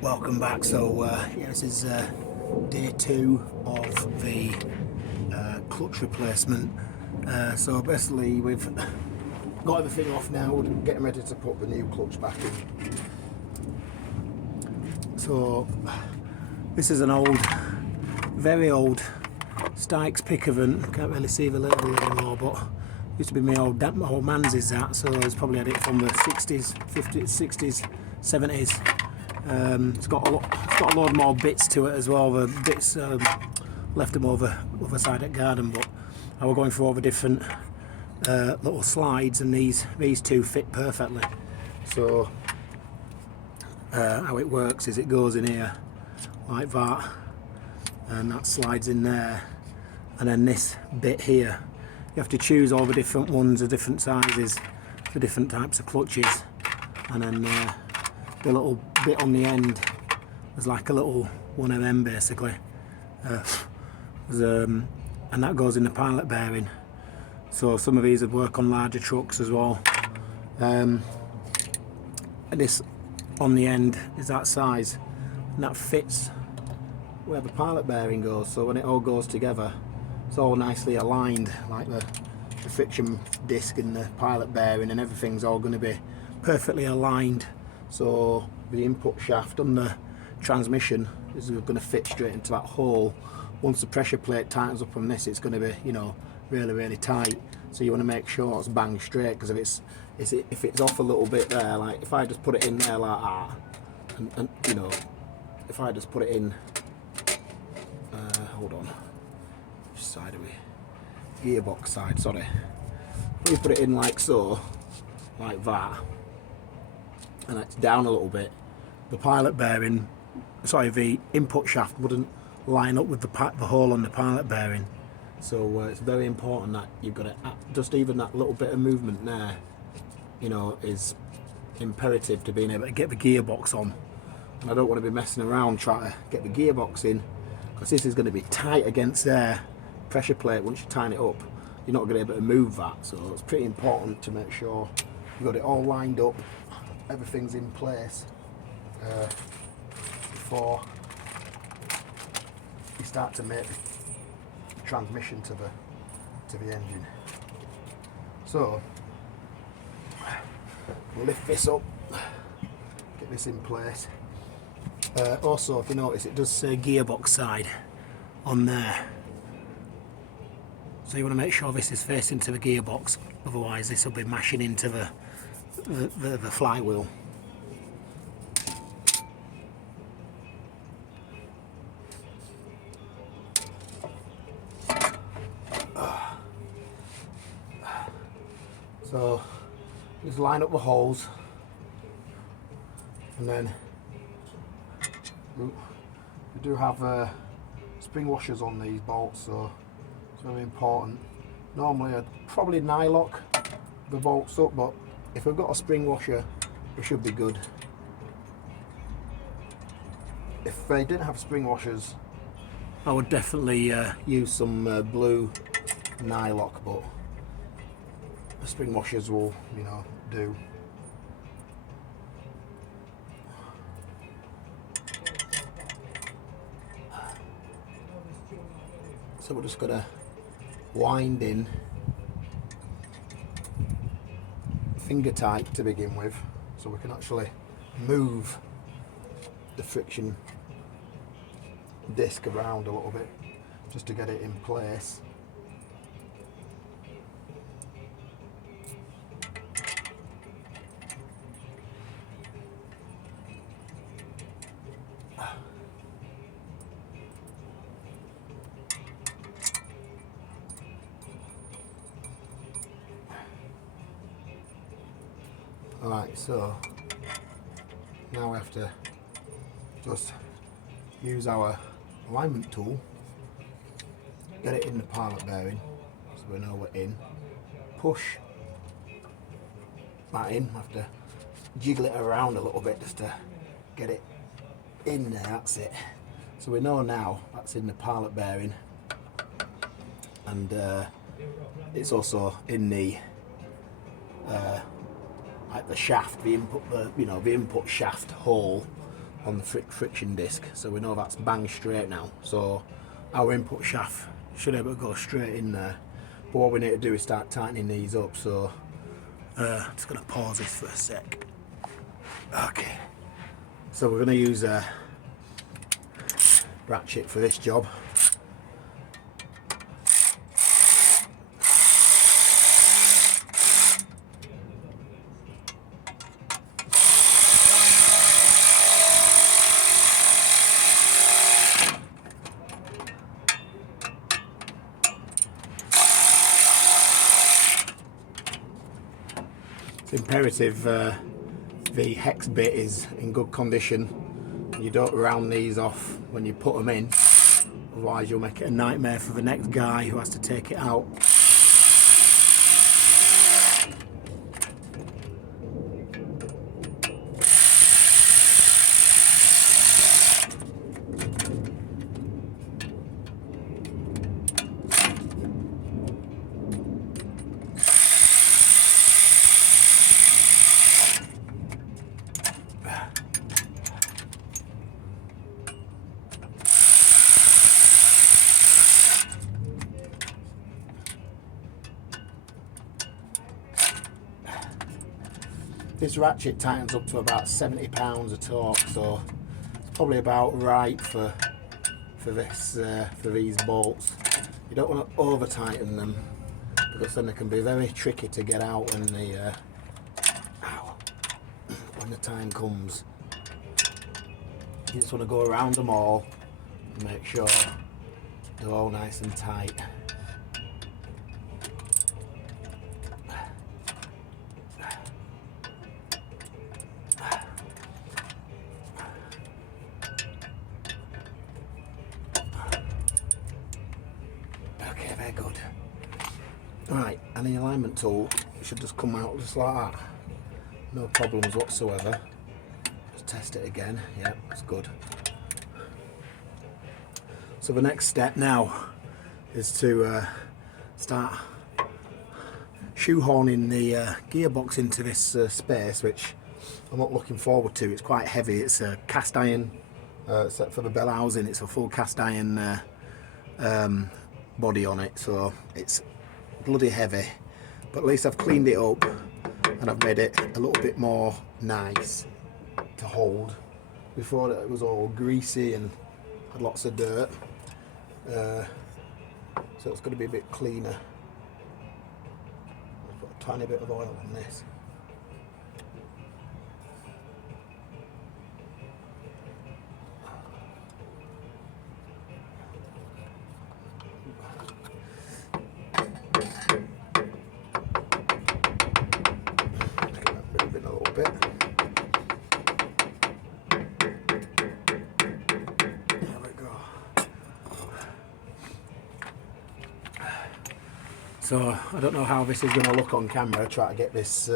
Welcome back. So yeah, this is day 2 of the clutch replacement. So basically we've got everything off now, we're getting ready to put the new clutch back in. So this is an old, very old Stikes Pickavant. Can't really see the label anymore, but used to be my old man's is that, so he's probably had it from the 60s, 50s, 60s, 70s. It's got a load more bits to it as well. The bits left them over other side of the garden, but I was going through all the different little slides, and these two fit perfectly. So how it works is it goes in here like that, and that slides in there, and then this bit here, you have to choose all the different ones of different sizes for different types of clutches, and then the little bit on the end is like a little one of them basically, and that goes in the pilot bearing. So some of these would work on larger trucks as well. And this on the end is that size, and that fits where the pilot bearing goes, so when it all goes together it's all nicely aligned, like the friction disc and the pilot bearing and everything's all going to be perfectly aligned. So the input shaft on the transmission is going to fit straight into that hole. Once the pressure plate tightens up on this, it's going to be, you know, really tight. So you want to make sure it's bang straight, because if it's off a little bit there, like if I just put it in there like that, and you know, if I just put it in, hold on, which side are we? Gearbox side, sorry. If you put it in like so, like that, and it's down a little bit, the pilot bearing, sorry, the input shaft wouldn't line up with the hole on the pilot bearing. So it's very important that you've got it, just even that little bit of movement there, you know, is imperative to being able to get the gearbox on. And I don't want to be messing around trying to get the gearbox in, because this is going to be tight against their pressure plate. Once you tighten it up, you're not going to be able to move that. So it's pretty important to make sure you've got it all lined up, everything's in place before you start to make the transmission to the engine. So we'll lift this up, get this in place. Also, if you notice, it does say gearbox side on there, so you want to make sure this is facing to the gearbox, otherwise this will be mashing into the flywheel. So just line up the holes, and then we do have spring washers on these bolts, so it's very important. Normally I'd probably nylock the bolts up, but if we've got a spring washer it should be good. If they didn't have spring washers, I would definitely use some blue nylock, but the spring washers will, you know, do. So we're just gonna wind in finger tight to begin with, so we can actually move the friction disc around a little bit just to get it in place. Alright, so now we have to just use our alignment tool, get it in the pilot bearing so we know we're in, push that in, have to jiggle it around a little bit just to get it in there, that's it. So we know now that's in the pilot bearing, and it's also in the like the shaft, the input, the input shaft hole on the friction disc, so we know that's bang straight now. So our input shaft should be able to go straight in there. But what we need to do is start tightening these up. So just going to pause this for a sec. Okay, so we're going to use a ratchet for this job. It's imperative the hex bit is in good condition. You don't round these off when you put them in, otherwise you'll make it a nightmare for the next guy who has to take it out. This ratchet tightens up to about 70 pounds of torque, so it's probably about right for this for these bolts. You don't want to over tighten them because then they can be very tricky to get out when the time comes. You just want to go around them all and make sure they're all nice and tight. Okay, very good. Right, and the alignment tool should just come out just like that. No problems whatsoever. Just test it again. Yeah, that's good. So the next step now is to start shoehorning the gearbox into this space, which I'm not looking forward to. It's quite heavy. It's a cast iron, except for the bell housing, it's a full cast iron body on it, so it's bloody heavy. But at least I've cleaned it up and I've made it a little bit more nice to hold. Before it was all greasy and had lots of dirt, so it's going to be a bit cleaner. I'll put a tiny bit of oil on this. So I don't know how this is going to look on camera, try to get this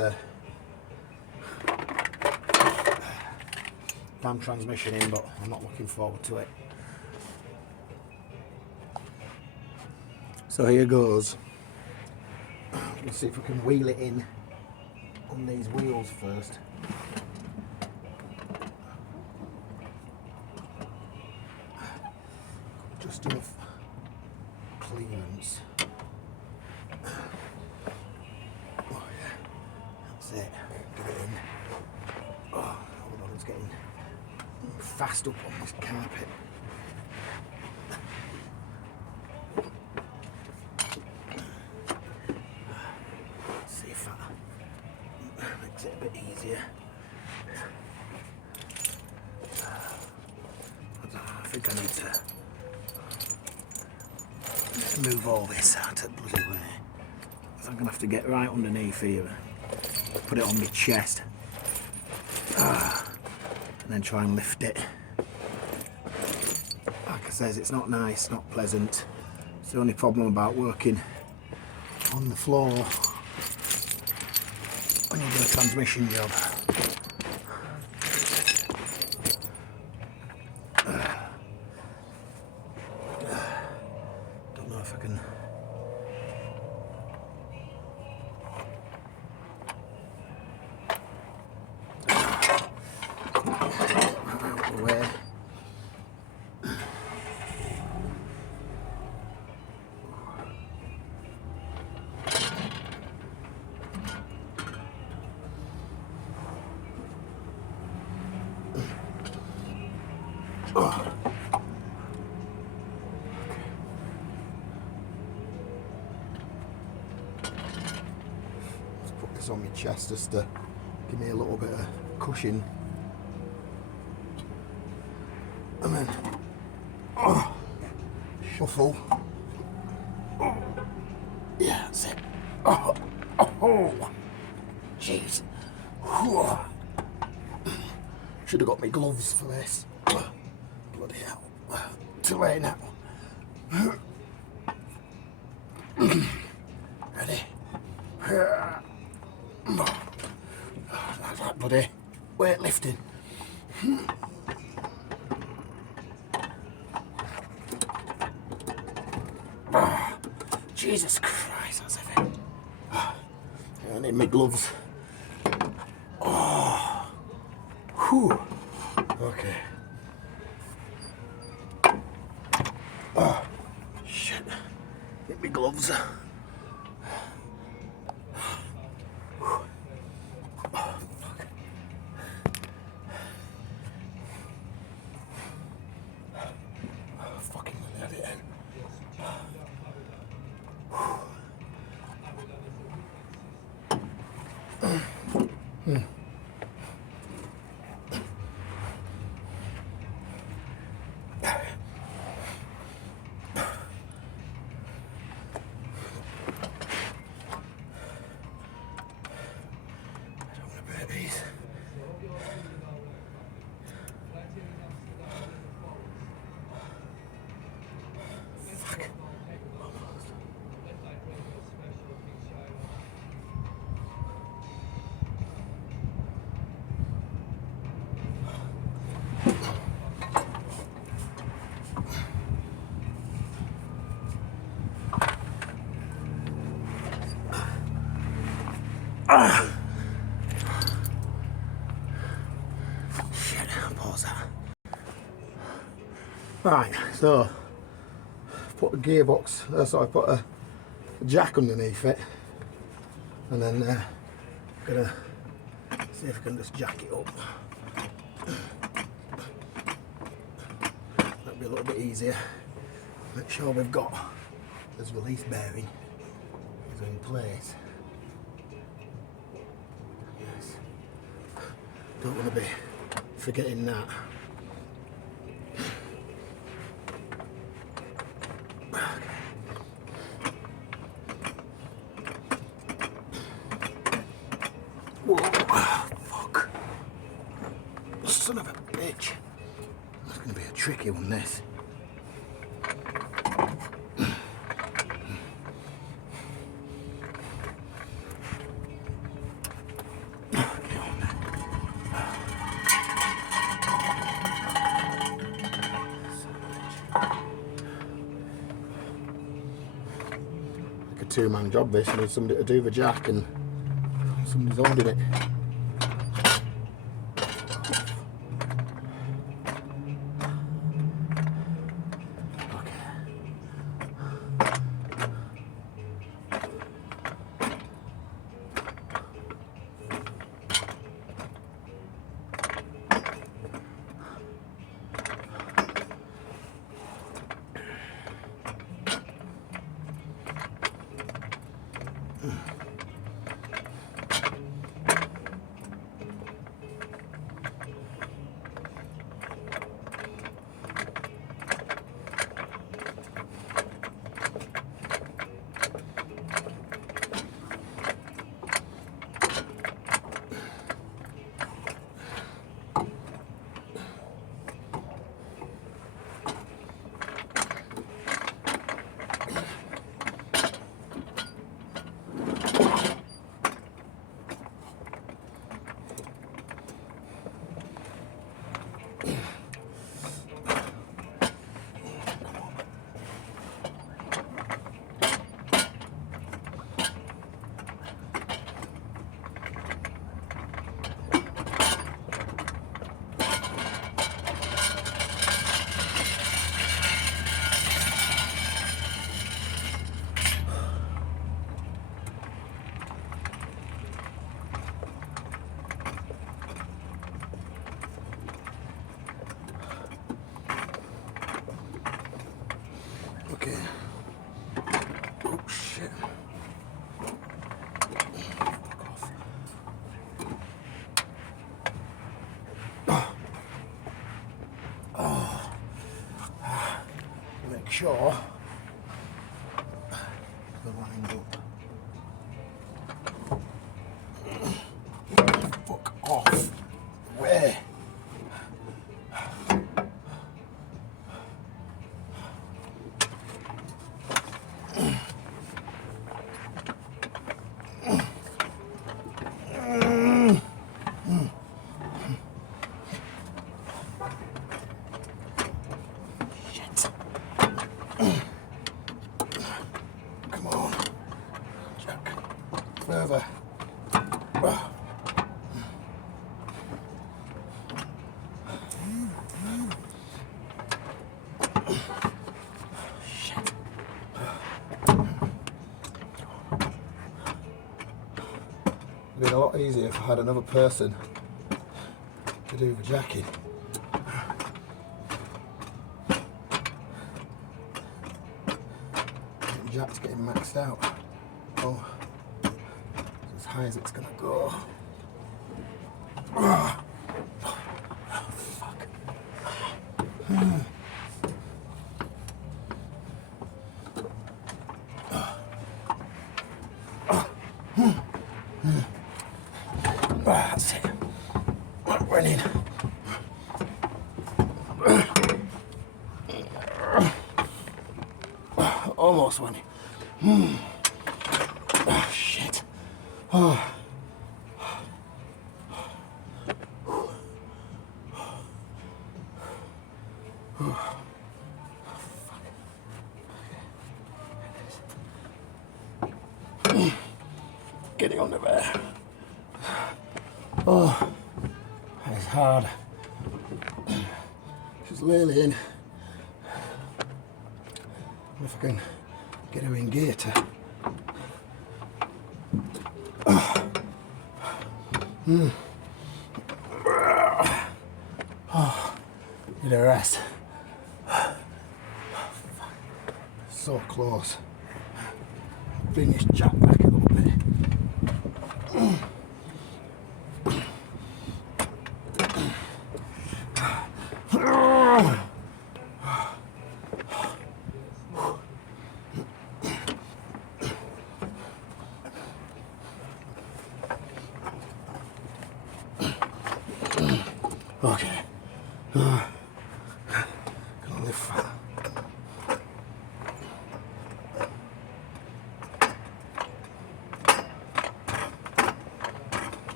damn transmission in, but I'm not looking forward to it. So here goes. Let's see if we can wheel it in on these wheels first. Just enough clearance. Oh yeah, that's it. Get it in. Oh, hold on, it's getting fast up on this carpet. Let's see if that makes it a bit easier. I think I need to move all this out of the bloody way. So I'm going to have to get right underneath here, put it on my chest, and then try and lift it. Like I says, it's not nice, not pleasant. It's the only problem about working on the floor when you do a transmission job. Don't know if I can. Oh. Let's put this on my chest just to give me a little bit of cushion. And then shuffle. Oh. Yeah, that's it. Oh, jeez. Should have got my gloves for this. Bloody hell. Too late now. Ready? That's like bloody weightlifting. Jesus Christ, that's heavy. I need my gloves. Oh. Whew. Okay. Oh, shit. Get my gloves. Oh, fuck. Oh, fucking let it in. Shit, pause that. Right, so put a gearbox, so I put a jack underneath it, and then gonna see if I can just jack it up. That'll be a little bit easier. Make sure we've got this release bearing is in place. Yes. Don't want to be forgetting that. Whoa, fuck. Son of a bitch. That's going to be a tricky one, this. Like a two-man job, this. I need somebody to do the jack and somebody's holding it. sure they're lined up. Fuck off. Where? Shit. Come on. Jack. Further. Shit. It'd been a lot easier if I had another person to do the jacking. Jack's getting maxed out. Oh, it's as high as it's gonna go. Oh, fuck. That's it. Went in. Almost went in. Oh, shit. Oh. Getting under there. Oh, it's hard. She's nearly in. If I can get her in gear to. Oh. Oh, need a rest. So close. Bring this jack back a little bit. Okay. Gonna lift that.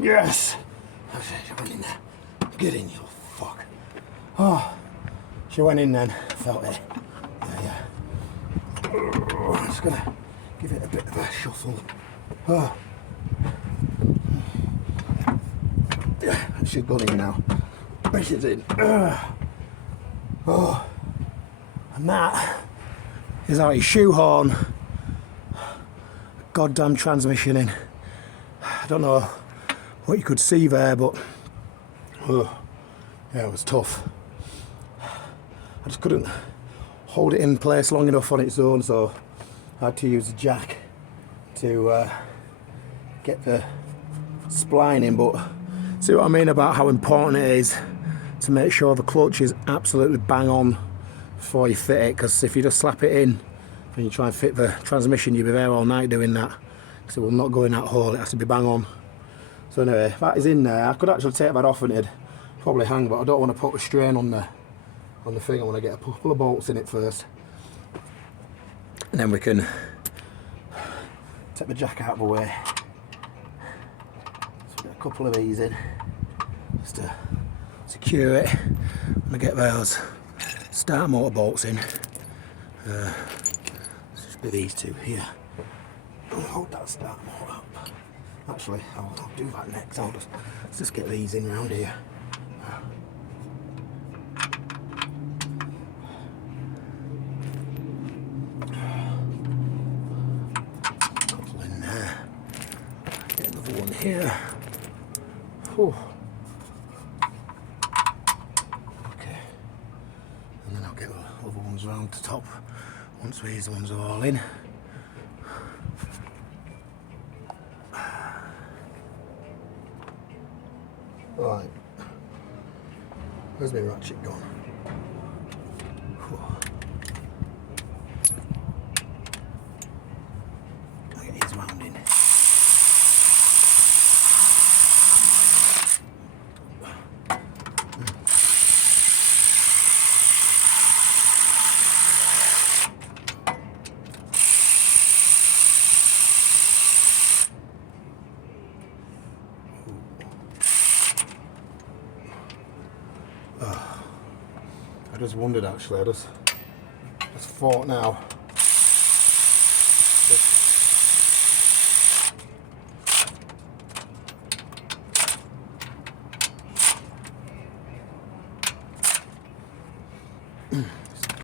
Yes! Okay, she went in there. Get in, you fuck. Oh, she went in then. Felt it. Yeah. I'm just gonna give it a bit of a shuffle. Oh. Yeah, she's gone in now. She's in. Oh. And that is how you shoehorn goddamn transmission in. I don't know what you could see there, but oh, yeah, it was tough. I just couldn't hold it in place long enough on its own, so I had to use the jack to get the spline in. But see what I mean about how important it is to make sure the clutch is absolutely bang on before you fit it, because if you just slap it in and you try and fit the transmission, you'll be there all night doing that, because it will not go in that hole. It has to be bang on. So anyway, that is in there. I could actually take that off and it'd probably hang, but I don't want to put a strain on the thing. I want to get a couple of bolts in it first, and then we can take the jack out of the way. So get a couple of these in just to secure it. I'm gonna get those start motor bolts in. Let's just be these two here. I'll hold that start motor up. Actually, I'll do that next. Let's just get these in round here. Couple in there. Get another one here. Whew. Okay. And then I'll get the other ones round the top once these ones are all in. Where's my ratchet gone? It is wounding. I just wondered actually, I just thought now, just